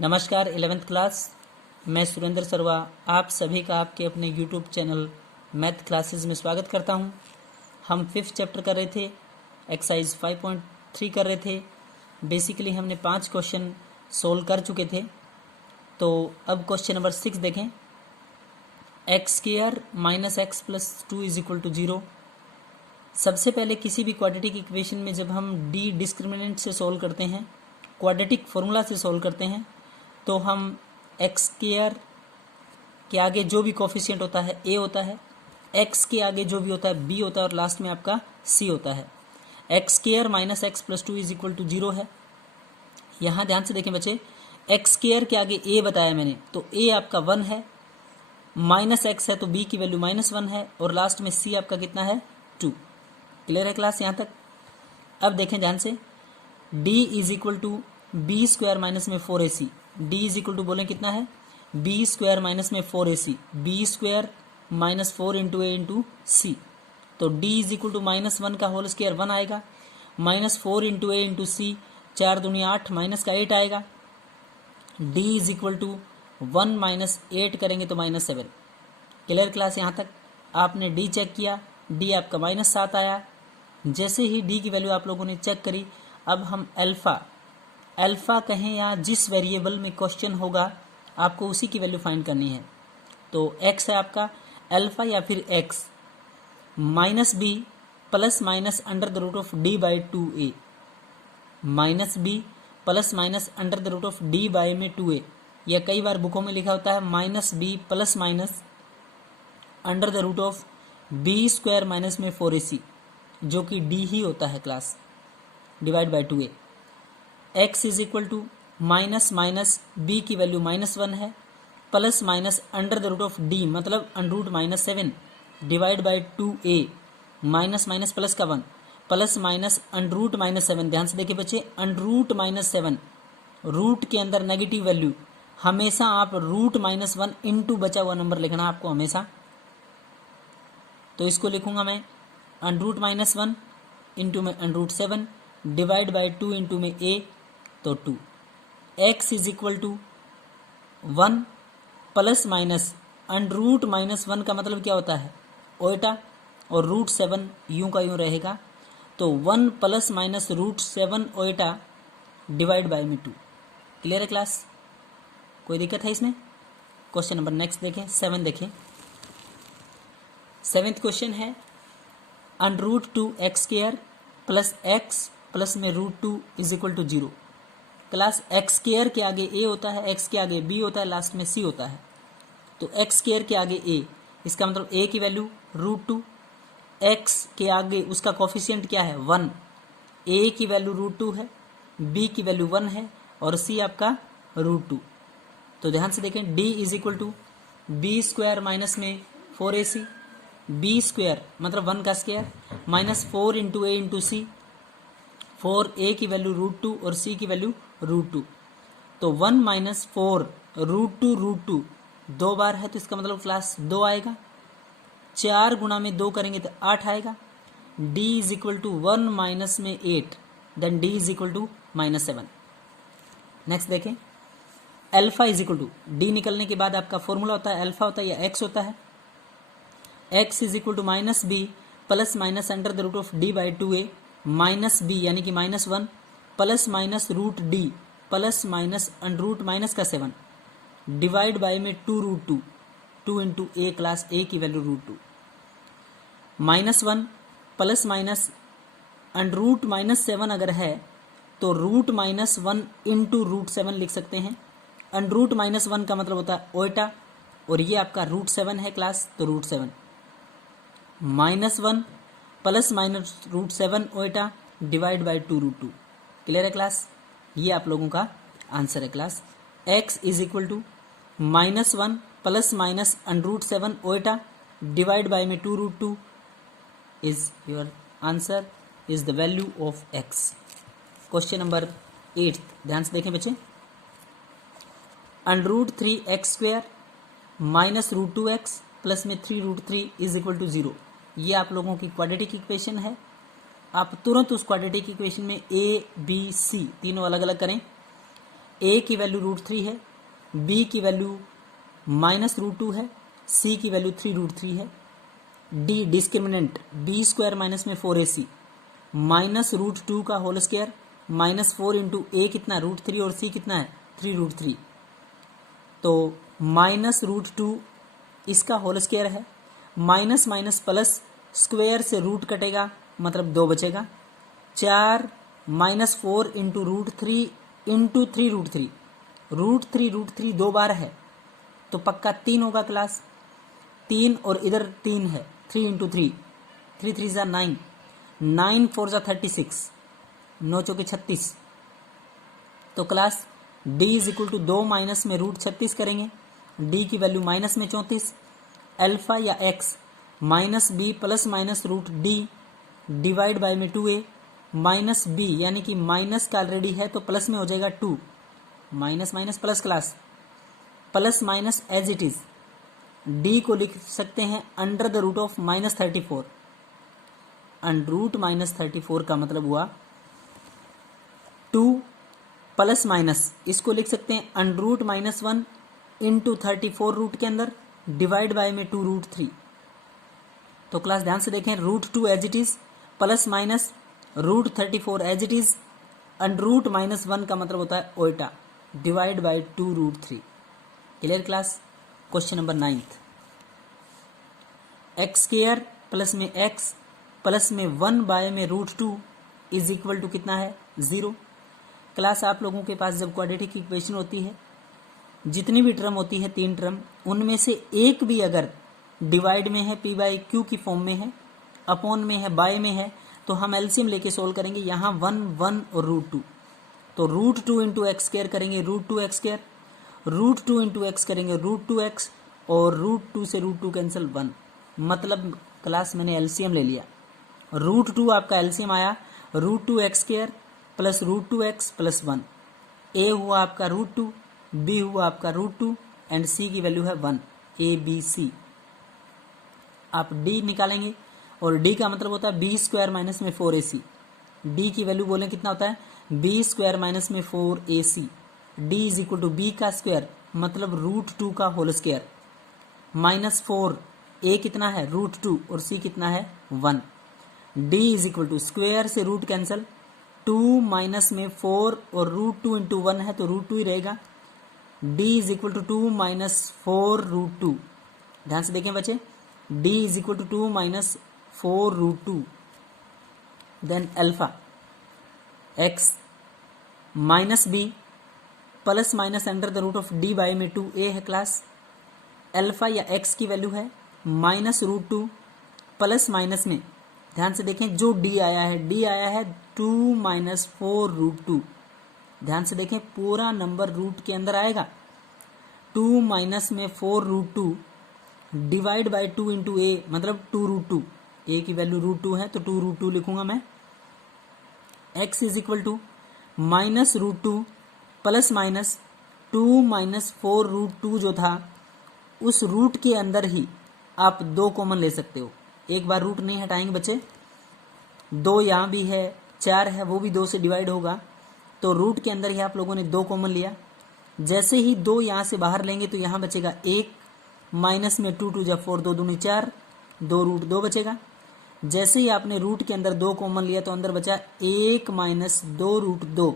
नमस्कार 11th class. मैं सुरेंद्र सरवा आप सभी का आपके अपने यूट्यूब चैनल मैथ क्लासेस में स्वागत करता हूं। हम 5th चैप्टर कर रहे थे, एक्सरसाइज 5.3 कर रहे थे। बेसिकली हमने 5 क्वेश्चन सोल्व कर चुके थे। तो अब क्वेश्चन नंबर 6 देखें। X square minus x plus 2 is equal to 0। सबसे पहले किसी भी क्वाड्रेटिक इक्वेशन में जब हम डी डिस्क्रिमिनेंट से सोल्व करते हैं, क्वाड्रेटिक फॉर्मूला से सोल्व करते हैं, तो हम एक्स स्क्वायर के आगे जो भी कोफिशिएंट होता है ए होता है, एक्स के आगे जो भी होता है बी होता है और लास्ट में आपका सी होता है। X square minus x plus 2 is equal to 0 है। यहाँ ध्यान से देखें बच्चे, एक्स स्क्वायर के आगे ए बताया मैंने, तो ए आपका 1 है, माइनस एक्स है तो बी की वैल्यू -1 है और लास्ट में सी आपका कितना है 2। क्लियर है क्लास यहाँ तक? अब देखें ध्यान से, d is equal to B square minus में 4ac। d is equal to बोलें कितना है, बी स्क्वायर माइनस में 4ac, B square minus 4 into A into C. तो d इज इक्वल टू -1 का होल स्क्वायर 1 आएगा, -4 इंटू ए इंटू सी, 4 दूनी 8, minus का 8 आएगा। d is equal to 1 minus 8 करेंगे तो -7। क्लियर क्लास यहाँ तक? आपने d चेक किया, d आपका -7 आया। जैसे ही d की वैल्यू आप लोगों ने चेक करी, अब हम अल्फा कहें या जिस वेरिएबल में क्वेश्चन होगा आपको उसी की वैल्यू फाइंड करनी है। तो x है आपका अल्फा या फिर x minus B plus minus under the root of D by 2a, minus B plus minus under the root of D by में 2a, या कई बार बुकों में लिखा होता है minus B plus minus under the root of b square minus में 4ac, जो कि d ही होता है class, divide by 2a। x is equal to minus minus b की वैल्यू -1 है, plus minus under the root of d मतलब under root -7 divide by 2a, minus minus plus का 1, प्लस माइनस अंडर रूट -7। ध्यान से देखिए बच्चे, under root -7, root के अंदर नेगेटिव वैल्यू हमेशा आप रूट -1 इंटू बचा हुआ नंबर लिखना आपको हमेशा। तो इसको लिखूंगा मैं अंडर रूट -1 इंटू में under root 7 divide by 2 into में a, तो 2। x is equal to 1 plus minus under root -1 का मतलब क्या होता है, ओएटा, और रूट 7 यूं का यूं रहेगा, तो 1 प्लस माइनस रूट 7 ओएटा डिवाइड बाई में 2। क्लियर है क्लास? कोई दिक्कत है इसमें? क्वेश्चन नंबर नेक्स्ट देखें, 7 देखें। 7th क्वेश्चन है, under root 2 x square plus x plus में root 2 is equal to 0। Class x square के आगे a होता है, x के आगे b होता है, लास्ट में c होता है। तो एक्स स्क्वायर के आगे a, इसका मतलब a की वैल्यू रूट 2, x के आगे उसका कोफिशिएंट क्या है 1, a की वैल्यू रूट 2 है, b की वैल्यू 1 है और c आपका रूट 2। तो ध्यान से देखें, d is equal to B square minus में 4ac, बी स्क्वायर मतलब 1 का square minus 4 into A into C, 4a की वैल्यू रूट 2 और c की वैल्यू रूट 2। तो 1 माइनस 4 रूट 2 दो बार है, तो इसका मतलब क्लास 2 आएगा। 4 गुणा में 2 करेंगे तो 8 आएगा। d is equal to 1 minus में 8, then d is equal to -7। Next देखें, alpha is equal to, d निकलने के बाद आपका फॉर्मूला होता है अल्फा होता है या x होता है, x is equal to minus B plus minus under the root of D by 2a, minus B यानी कि -1 plus minus root D plus minus under root minus का 7 डिवाइड बाई में 2 root 2, 2 into A, class a की वैल्यू root 2, -1 plus minus under root -7 अगर है तो root -1 into root 7 लिख सकते हैं। अंडर रूट -1 का मतलब होता है ओएटा, और ये आपका रूट 7 है क्लास, तो रूट 7 -1 प्लस माइनस रूट 7 ओएटा डिवाइड बाई 2 रूट 2। क्लियर है क्लास? ये आप लोगों का आंसर है class. x is equal to -1 plus minus under root 7 ओएटा डिवाइड बाई में 2 root 2 is your answer, is the value of x। Question number 8 ध्यान से देखें बच्चे, under root 3 x square minus root 2x plus में 3 root 3 is equal to 0। ये आप लोगों की क्वाड्रेटिक इक्वेशन है। आप तुरंत उस क्वाड्रेटिक इक्वेशन में a b c तीनों अलग अलग करें। ए की वैल्यू √3 है, बी की वैल्यू -√2 है, सी की वैल्यू 3√3 है। डी डिस्क्रिमिनेंट b² माइनस में 4ac -√2 का होल स्क्वायर -4 इंटू ए कितना √3 और सी कितना है 3√3, तो -√2 इसका होल स्क्वायर है, माइनस माइनस प्लस स्क्वायर से रूट कटेगा मतलब 2 बचेगा। 4 -4 इंटू √3 इंटू 3√3, √3 2 बार है तो पक्का 3 होगा क्लास। 3 और इधर 3 है, 3 इंटू 3, 3 3 ज़ा 9, 9 4 ज़ा 36, 9 चौके 36। तो class d is equal to 2 minus में √36 करेंगे, d की वैल्यू माइनस में 34, अल्फा या x -b plus minus √d divide by में 2a माइनस b, यानी कि माइनस का ऑलरेडी है तो प्लस में हो जाएगा 2, minus minus plus class, plus minus as it is. d को लिख सकते हैं अंडर द रूट ऑफ -34, √ -34 का मतलब हुआ 2 प्लस माइनस, इसको लिख सकते हैं √ -1 इंटू 34 रूट के अंदर डिवाइड बाय में 2√3। तो क्लास ध्यान से देखें, √2 as it is plus minus √34 as it is, √ -1 का मतलब होता है ओइटा divide by 2√3। Clear class. Question number 9th, x² plus में x प्लस में 1 बाय में √2 इज इक्वल टू कितना है 0। क्लास आप लोगों के पास जब क्वाड्रेटिक इक्वेशन होती है, जितनी भी टर्म होती है 3 टर्म, उनमें से एक भी अगर डिवाइड में है p/q की फॉर्म में है, अपॉन में है, बाय में है, तो हम एलसीएम लेके सोल्व करेंगे। यहाँ 1 1 और √2, तो √2 इंटू x² करेंगे √2x², √2 इंटू x करेंगे √2x, और √2 से √2 कैंसिल 1, मतलब क्लास मैंने एलसीएम ले लिया। √2 आपका एलसीएम आया √2x² plus √2x plus 1, a हुआ आपका √2, b हुआ आपका √2 एंड c की वैल्यू है 1, a b c। आप d निकालेंगे और d का मतलब होता है b² माइनस में 4ac, d की वैल्यू बोलें कितना होता है b² माइनस में 4ac, d is equal to b का स्क्वायर मतलब √2 का होल स्क्वायर -4, a कितना है √2 और c कितना है 1, d is equal to square से रूट कैंसिल, 2 माइनस में 4 और √2 इंटू 1 है तो √2 ही रहेगा, d is equal to 2 minus 4 √2। ध्यान से देखें बच्चे, d is equal to 2 minus 4 √2, then alpha x minus b plus minus under the root of d by में 2a है क्लास। अल्फा या x की वैल्यू है -√2 प्लस माइनस में, ध्यान से देखें जो d आया है, d आया है 2 माइनस 4 √2। ध्यान से देखें पूरा नंबर रूट के अंदर आएगा, 2 माइनस में 4 √2 डिवाइड बाय 2 इंटू a मतलब 2√2, a की वैल्यू √2 है तो 2√2 लिखूंगा मैं। x is equal to -√2 plus minus 2 minus 4 √2 जो था उस रूट के अंदर ही आप 2 कॉमन ले सकते हो। एक बार रूट नहीं हटाएंगे बच्चे, 2 यहाँ भी है, 4 है वो भी 2 से डिवाइड होगा, तो रूट के अंदर ही आप लोगों ने 2 कॉमन लिया। जैसे ही 2 यहाँ से बाहर लेंगे तो यहाँ बचेगा 1, माइनस में 2 2 जा 4, 2 दूनी 4, 2√2 बचेगा। जैसे ही आपने रूट के अंदर 2 कॉमन लिया तो अंदर बचा 1 माइनस 2√2।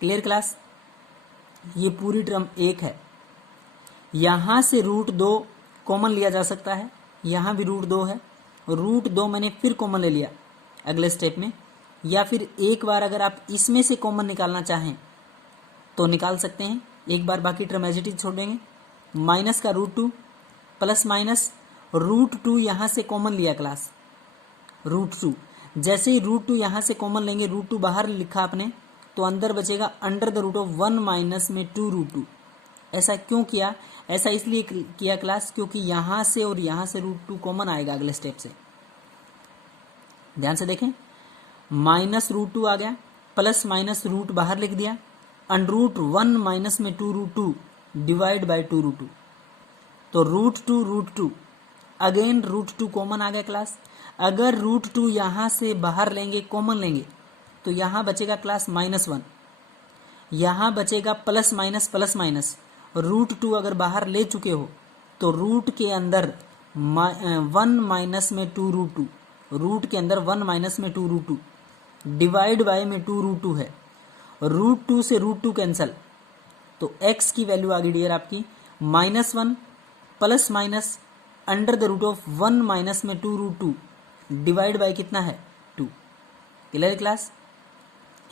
Clear class. ये पूरी टर्म 1 है, यहाँ से √2 कॉमन लिया जा सकता है, यहाँ भी √2 है, √2 मैंने फिर कॉमन ले लिया अगले स्टेप में, या फिर एक बार अगर आप इसमें से कॉमन निकालना चाहें तो निकाल सकते हैं। एक बार बाकी टर्म एज इट इज छोड़ देंगे, माइनस का √2 प्लस माइनस √2 यहाँ से कॉमन लिया क्लास, √2 जैसे ही √2 यहाँ से कॉमन लेंगे, √2 बाहर लिखा आपने तो अंदर बचेगा under the root of 1 minus में 2√2। ऐसा क्यों किया? ऐसा इसलिए किया क्लास क्योंकि यहाँ से और यहाँ से √2 कॉमन आएगा अगले स्टेप से। ध्यान से देखें, -√2 आ गया, प्लस माइनस रूट बाहर लिख दिया, √1 माइनस में 2√2 डिवाइड बाय 2√2, तो √2 अगेन √2 कॉमन आ गया क्लास। अगर √2 यहाँ से बाहर लेंगे, कॉमन लेंगे, तो यहाँ बचेगा क्लास -1, यहाँ बचेगा प्लस माइनस। √2 अगर बाहर ले चुके हो तो रूट के अंदर 1 माइनस में 2√2, रूट के अंदर 1 माइनस में 2√2 डिवाइड बाय में 2√2 है। √2 से √2 कैंसल, तो x की वैल्यू आ गई डियर आपकी -1 plus minus under the root of 1 minus में 2√2 डिवाइड बाय कितना है 2। Clear class.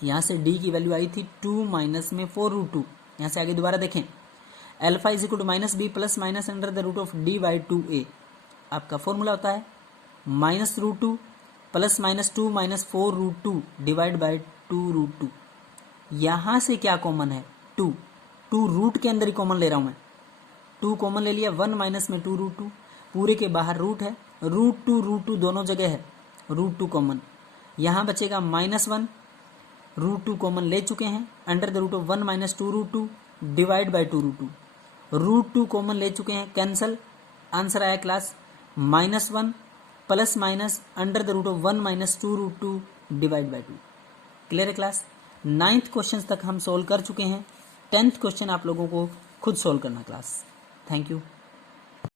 यहाँ से d की वैल्यू आई थी 2 माइनस में 4√2। यहाँ से आगे दोबारा देखें, alpha is equal to -b plus minus under the root of d by 2a। आपका फॉर्मूला होता है -√2 प्लस -2 माइनस 4√2 डिवाइड बाई 2√2। यहाँ से क्या कॉमन है 2 रूट के अंदर ही कॉमन ले रहा हूँ मैं, 2 कॉमन ले लिया, 1 माइनस में 2√2, पूरे के बाहर रूट है, √2 दोनों जगह है, √2 कॉमन। यहाँ बचेगा -1, √2 कॉमन ले चुके हैं, under the root of 1 minus 2√2 divide by 2√2, √2 common ले चुके हैं, कैंसल। आंसर आया class -1 plus minus under the root of 1 minus 2√2 divide by 2। Clear है क्लास। 9th क्वेश्चन तक हम सोल्व कर चुके हैं, 10th क्वेश्चन आप लोगों को खुद सोल्व करना क्लास। Thank you.